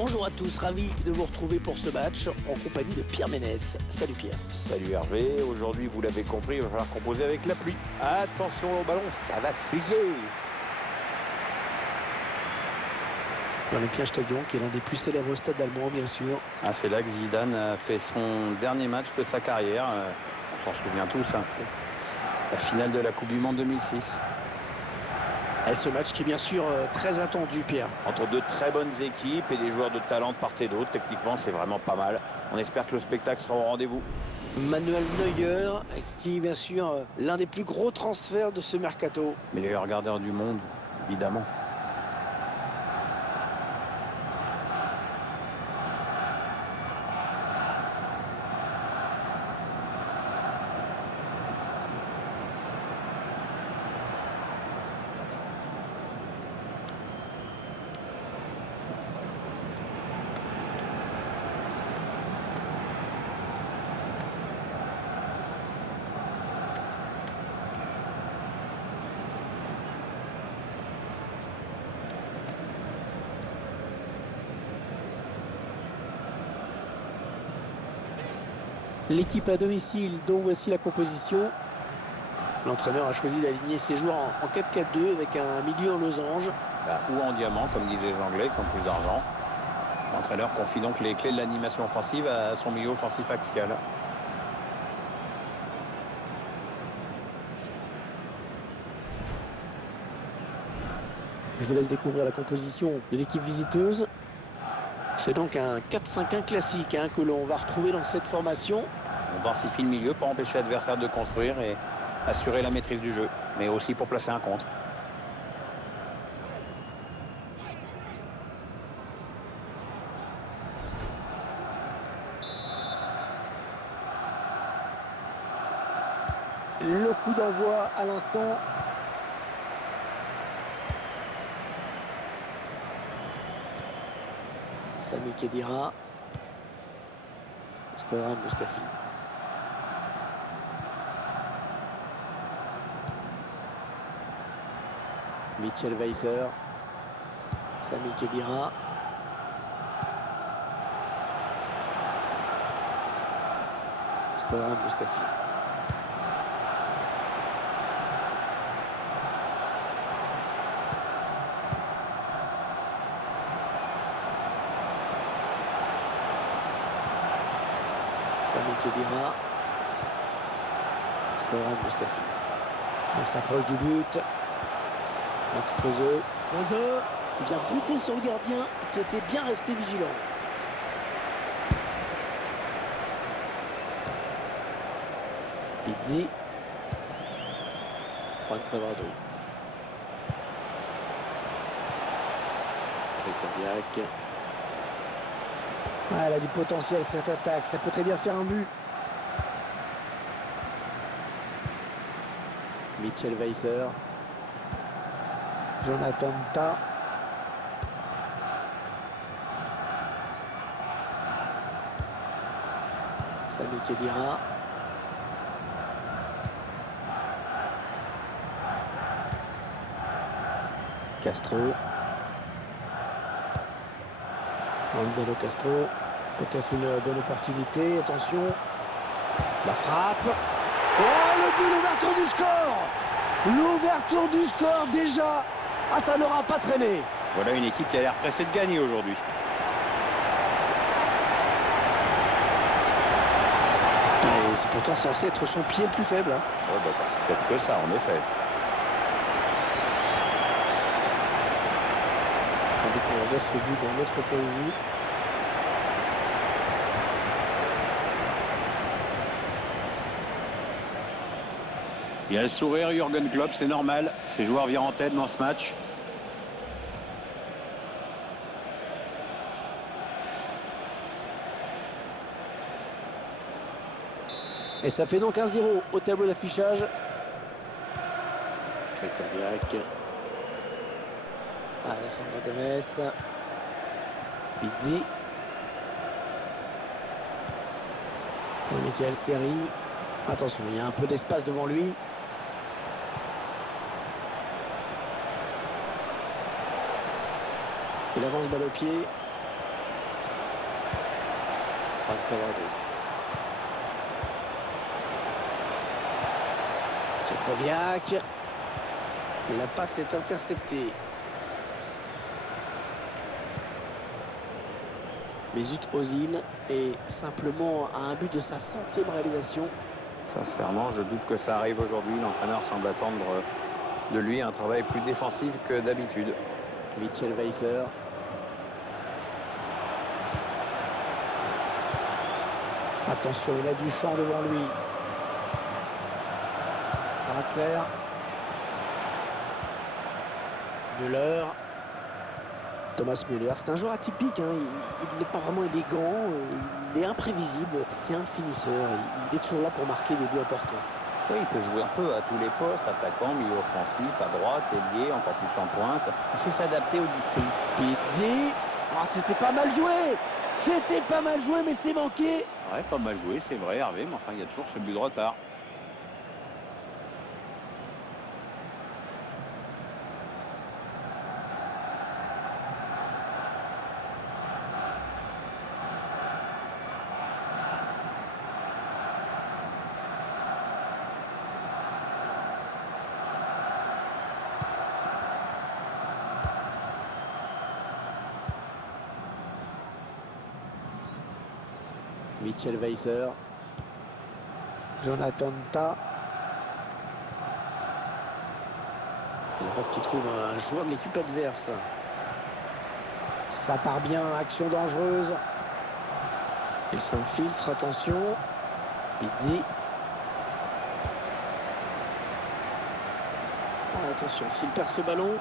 Bonjour à tous, ravi de vous retrouver pour ce match en compagnie de Pierre Ménès. Salut Pierre. Salut Hervé, aujourd'hui vous l'avez compris, il va falloir composer avec la pluie. Attention au ballon, ça va fuser. L'Olympia Stadion, qui est l'un des plus célèbres stades allemands, bien sûr. C'est là que Zidane a fait son dernier match de sa carrière. On s'en souvient tous, hein, c'était la finale de la Coupe du Monde 2006. Et ce match qui est bien sûr très attendu, Pierre. Entre deux très bonnes équipes et des joueurs de talent de part et d'autre, techniquement c'est vraiment pas mal. On espère que le spectacle sera au rendez-vous. Manuel Neuer, qui est bien sûr l'un des plus gros transferts de ce mercato. Meilleur gardien du monde, évidemment. L'équipe à domicile, dont voici la composition. L'entraîneur a choisi d'aligner ses joueurs en 4-4-2 avec un milieu en losange. Ou en diamant, comme disaient les Anglais, qui ont plus d'argent. L'entraîneur confie donc les clés de l'animation offensive à son milieu offensif axial. Je vous laisse découvrir la composition de l'équipe visiteuse. C'est donc un 4-5-1 classique que l'on va retrouver dans cette formation. On densifie le milieu pour empêcher l'adversaire de construire et assurer la maîtrise du jeu, mais aussi pour placer un contre. Le coup d'envoi à l'instant. Sami Khedira. Skodran Mustafi. Mitchell Weiser. Sami Khedira. Skodran Mustafi. Sami Khedira. Skodran Mustafi. On s'approche du but. Max Kruse. Kruse vient buter sur le gardien qui était bien resté vigilant. Pizzi. Juan Cuadrado. Krychowiak. Elle a du potentiel cette attaque, ça peut très bien faire un but. Mitchell Weiser. Jonathan Ta. Sami Khedira. Castro. Gonzalo Castro. Peut-être une bonne opportunité. Attention. La frappe. Oh, le but, l'ouverture du score. L'ouverture du score déjà. Ah, ça n'aura pas traîné. Voilà une équipe qui a l'air pressée de gagner aujourd'hui. Et c'est pourtant censé être son pied le plus faible. C'est fait que ça, en effet. Tandis qu'on regarde ce but d'un autre point de vue. Il y a le sourire, Jürgen Klopp, c'est normal. Ses joueurs virent en tête dans ce match. Et ça fait donc 1-0 au tableau d'affichage. Krychowiak. Alejandro Gomez. Pizzi. Jean-Michel Seri. Attention, il y a un peu d'espace devant lui. Il avance balle au pied. Juan Cuadrado. Krychowiak. La passe est interceptée. Mesut Ozil est simplement à un but de sa 100e réalisation. Sincèrement, je doute que ça arrive aujourd'hui. L'entraîneur semble attendre de lui un travail plus défensif que d'habitude. Mitchell Weiser. Attention, il a du champ devant lui. Draxler. Müller. Thomas Müller, c'est un joueur atypique, hein. Il n'est pas vraiment élégant, il est imprévisible. C'est un finisseur, il est toujours là pour marquer des buts importants. Oui, il peut jouer un peu à tous les postes, attaquant, milieu offensif, à droite, ailier, encore plus en pointe. Il sait s'adapter au dispositif. Pizzi. Ah, c'était pas mal joué. C'était pas mal joué, mais c'est manqué. Ouais, pas mal joué, c'est vrai, Hervé, mais enfin, il y a toujours ce but de retard. Mitchell Weiser. Jonathan Tah. Il n'a pas ce qu'il trouve un joueur de l'équipe adverse. Ça part bien, action dangereuse. Il s'infiltre, attention. Pizzi. Oh, attention, s'il perd ce ballon.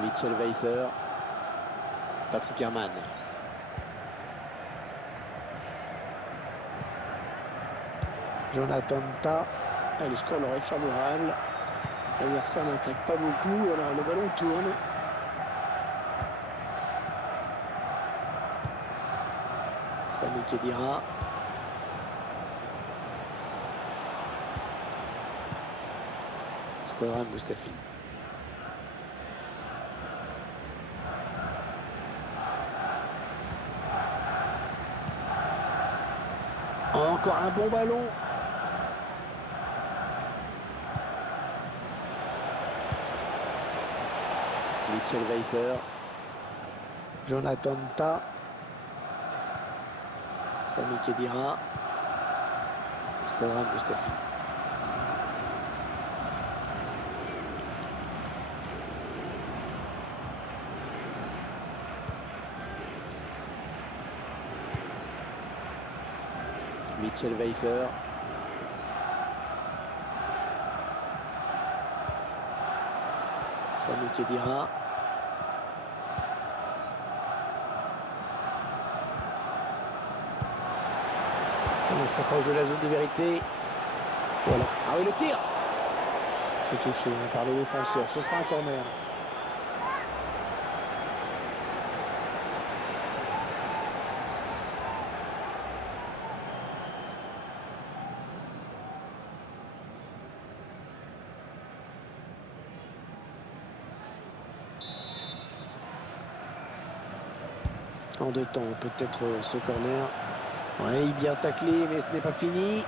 Mitchell Weiser. Patrick Herrmann. Jonathan Tah. Le score leur est favorable. L'adversaire n'attaque pas beaucoup. Alors le ballon tourne. Sami Khedira. Shkodran Mustafi. Encore un bon ballon. Mitchell Weiser. Jonathan Tah. Sami Khedira. Shkodran Mustafi. Mitchell Weiser. Sami Khedira. On s'approche de la zone de vérité. Voilà. Ah oui, le tir. C'est touché par le défenseur. Ce sera un corner. En deux temps, peut-être ce corner. Oui, bien taclé, mais ce n'est pas fini.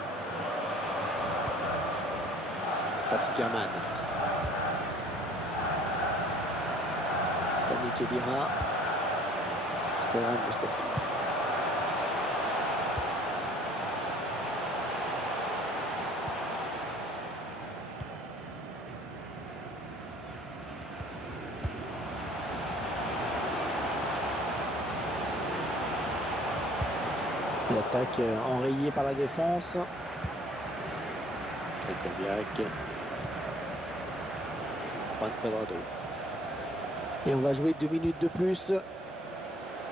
Patrick Herrmann. Sami Khedira. Shkodran Mustafi. L'attaque enrayée par la défense. Krychowiak. Juan Cuadrado. Et on va jouer 2 minutes de plus.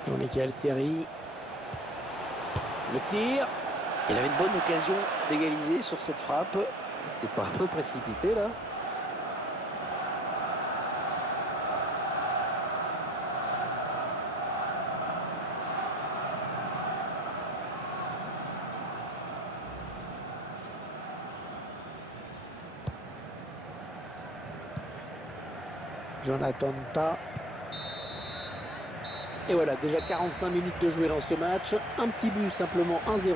Jean-Michel Seri. Le tir. Il avait une bonne occasion d'égaliser sur cette frappe. Il n'est pas un peu précipité là. Jonathan Tah. Et voilà, déjà 45 minutes de jouer dans ce match. Un petit but, simplement 1-0.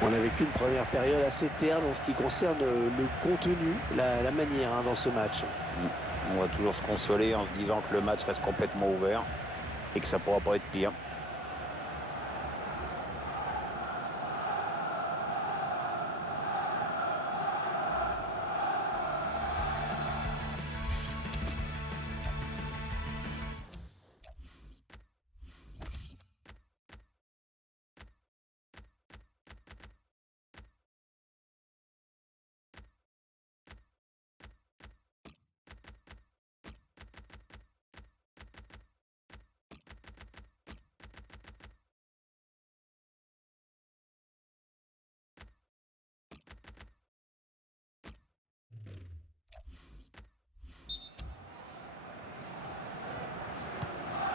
On a vécu une première période assez terne en ce qui concerne le contenu, la manière dans ce match. On va toujours se consoler en se disant que le match reste complètement ouvert et que ça pourra pas être pire.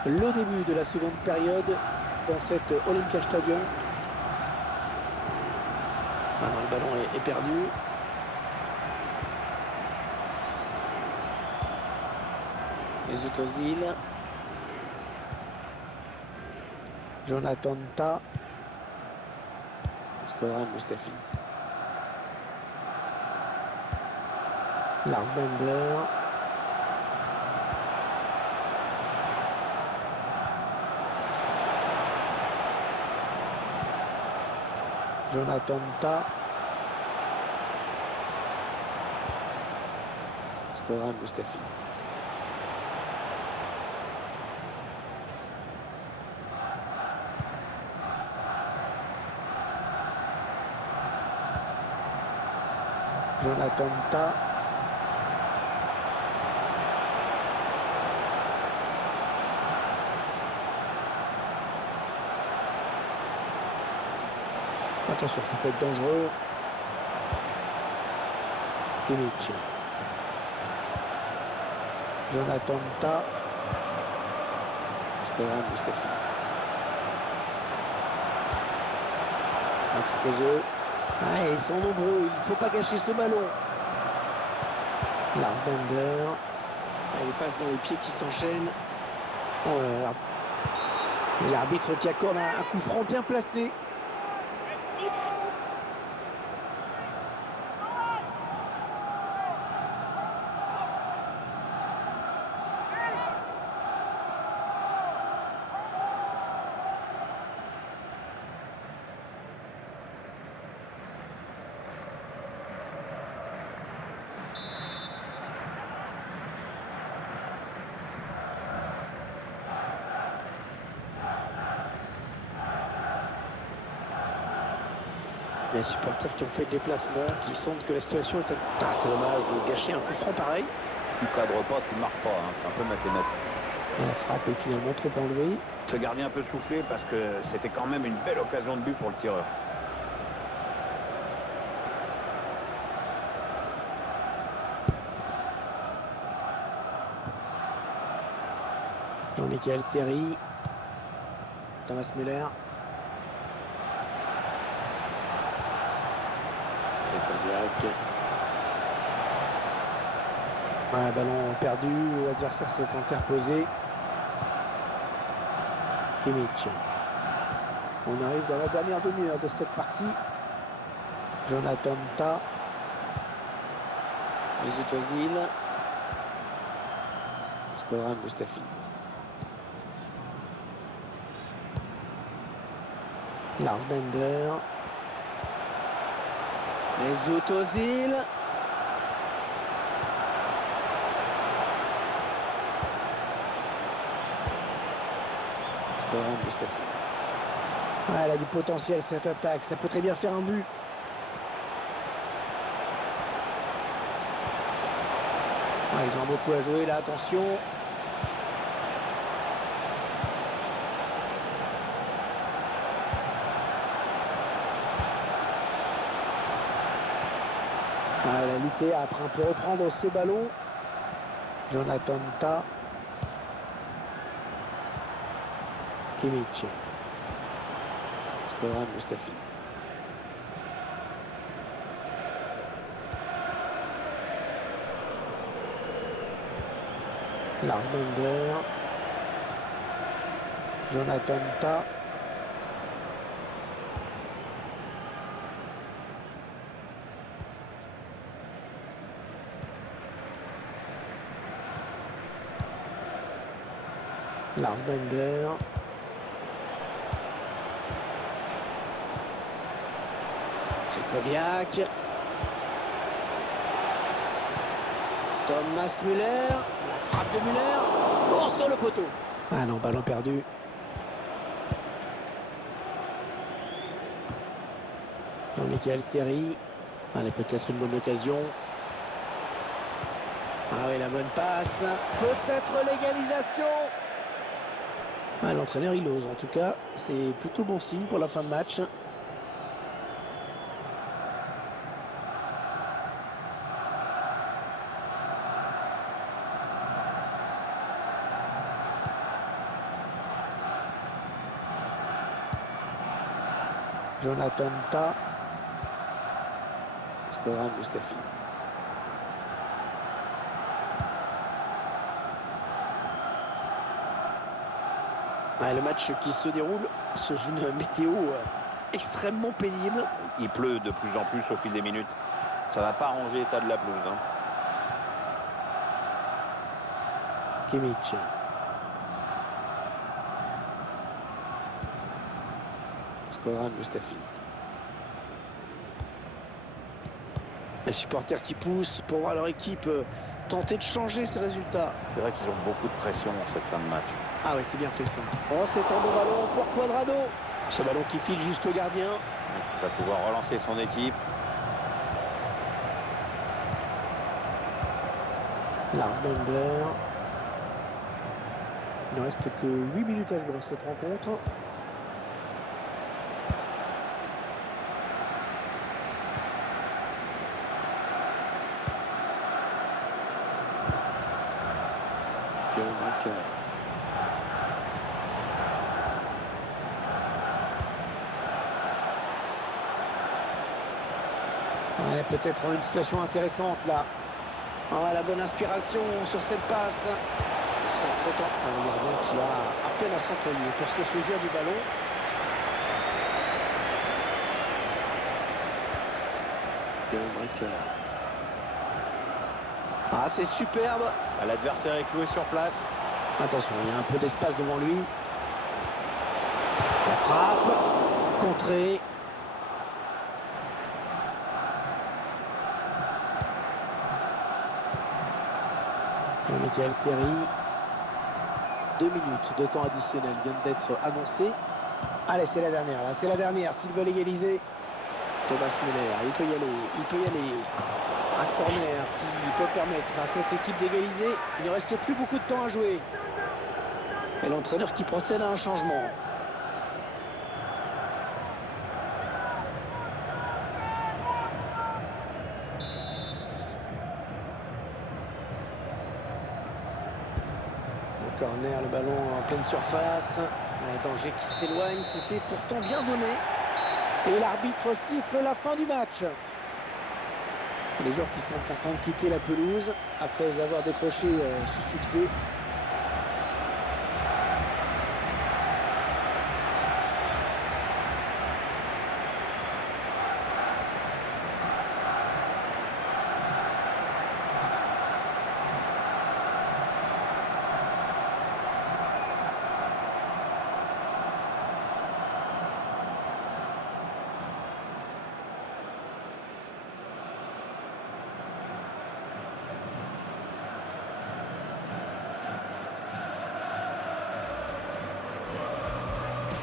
Le début de la seconde période dans cet Olympia Stadium. Alors, le ballon est perdu. Mesut Özil. Jonathan Tah. Shkodran Mustafi. Lars Bender. Jonathan Tah. Shkodran Mustafi. Jonathan Tah. Attention, ça peut être dangereux. Kimmich. Jonathan Tah. Shkodran Mustafi. Max Kruse. Ah, ils sont nombreux, il ne faut pas gâcher ce ballon. Lars Bender. Il passe dans les pieds qui s'enchaînent. Oh là là. Et l'arbitre qui accorde un coup franc bien placé. Les supporters qui ont fait le déplacement, qui sentent que la situation est... Ah, c'est dommage de gâcher un coup franc pareil. Tu cadres pas, tu marques pas, hein. C'est un peu mathématique. La frappe est finalement trop enlevée. Ce gardien un peu soufflé parce que c'était quand même une belle occasion de but pour le tireur. Jean-Michel Seri. Thomas Müller. Un ballon perdu, l'adversaire s'est interposé. Kimmich. On arrive dans la dernière demi-heure de cette partie. Jonathan Tah. Mesut Özil. Shkodran Mustafi. Lars Bender. Mesut Özil. Shkodran Mustafi. Ah, elle a du potentiel cette attaque, ça peut très bien faire un but. Ah, ils ont beaucoup à jouer là, attention. Ah, elle a lutté, après on peut reprendre ce ballon. Jonathan Tah. Kimmich. Shkodran Mustafi. Lars Bender. Jonathan Tah. Lars Bender. Krychowiak. Thomas Müller. La frappe de Müller. Oh, sur le poteau. Ah non, ballon perdu. Jean-Michel Seri. Allez, peut-être une bonne occasion. Ah oui, la bonne passe. Peut-être l'égalisation. Ah, l'entraîneur, il ose. En tout cas, c'est plutôt bon signe pour la fin de match. Jonathan Tah. Skodran Mustafi. Ah, le match qui se déroule sous une météo extrêmement pénible. Il pleut de plus en plus au fil des minutes. Ça va pas arranger l'état de la pelouse. Hein. Kimmich. Skodran Mustafi. Les supporters qui poussent pour voir leur équipe tenter de changer ses résultats. C'est vrai qu'ils ont beaucoup de pression en cette fin de match. Ah oui, c'est bien fait ça. Oh, c'est un beau ballon pour Cuadrado. Ce ballon qui file jusqu'au gardien. Il va pouvoir relancer son équipe. Lars Bender. Il ne reste que 8 minutes à jouer dans cette rencontre. Draxler. Ouais, peut-être une situation intéressante là. Oh, la bonne inspiration sur cette passe. Sans trop temps. Le gardien qui a à peine à s'employer pour se saisir du ballon. Draxler. Ah, c'est superbe. L'adversaire est cloué sur place. Attention, il y a un peu d'espace devant lui. La frappe. Contrée. Jean-Michel Seri. 2 minutes de temps additionnel viennent d'être annoncées. Allez, c'est la dernière là. C'est la dernière. S'il veut l'égaliser. Thomas Müller, il peut y aller. Il peut y aller. Un corner qui peut permettre à cette équipe d'égaliser. Il ne reste plus beaucoup de temps à jouer. Et l'entraîneur qui procède à un changement. Le corner, le ballon en pleine surface. Un danger qui s'éloigne. C'était pourtant bien donné. Et l'arbitre siffle la fin du match. Les joueurs qui sont en train de quitter la pelouse après avoir décroché ce succès.